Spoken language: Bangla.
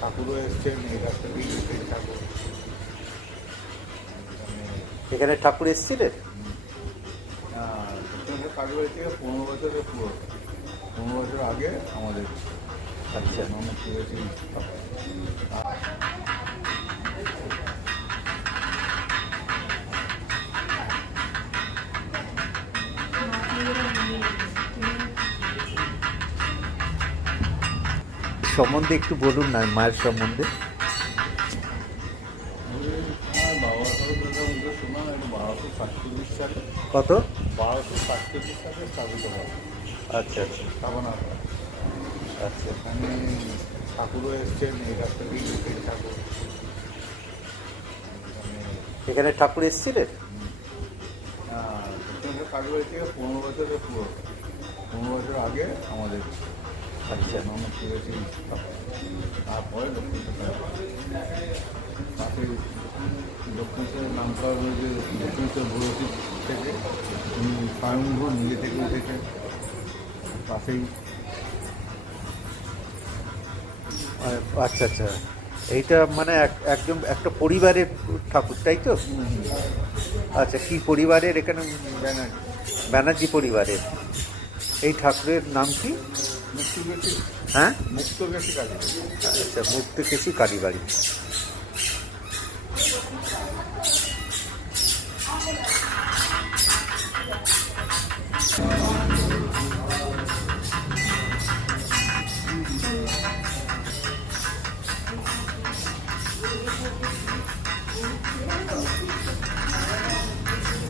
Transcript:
ঠাকুরও এসছেন এই রাস্তা দিয়ে এই ঠাকুর এখানে ঠাকুর এসেছিলেন? কালীবাড়ি থেকে 15 বছরের পুরো 15 বছর আগে আমাদের আচ্ছা, আমরা করেছি। সম্বন্ধে একটু বলুন না, মায়ের সম্বন্ধে। আমার বাবা সাথে শোনা 1247 সালে কত? 1247 সালে স্থাপিত হয় আচ্ছা আচ্ছা স্থাপনা হয়। আচ্ছা। এখানে ঠাকুরও এসছেন এই রাস্তা দিয়ে এই ঠাকুর এখানে ঠাকুর এসেছিলেন? কালীবাড়ি থেকে 15 বছরের পুরো 15 বছর আগে আমাদের আচ্ছা আমরা করেছি। তারপরে দক্ষিণেশ্বর পাশে দক্ষিণেশ্বরের নাম করা হয়েছে দক্ষিণেশ্বর ভৈরসিক থেকে স্বয়ংভূ নিজে থেকে উঠেছে পাশেই। আচ্ছা আচ্ছা, এইটা মানে একদম একটা পরিবারের ঠাকুর, তাই তো? আচ্ছা, কি পরিবারের এখানে? ব্যানার্জি ব্যানার্জি পরিবারের। এই ঠাকুরের নাম কি? মুক্তকেশী হ্যাঁ, মুক্তকেশী কালী। আচ্ছা, মুক্তকেশী কালীবাড়ি।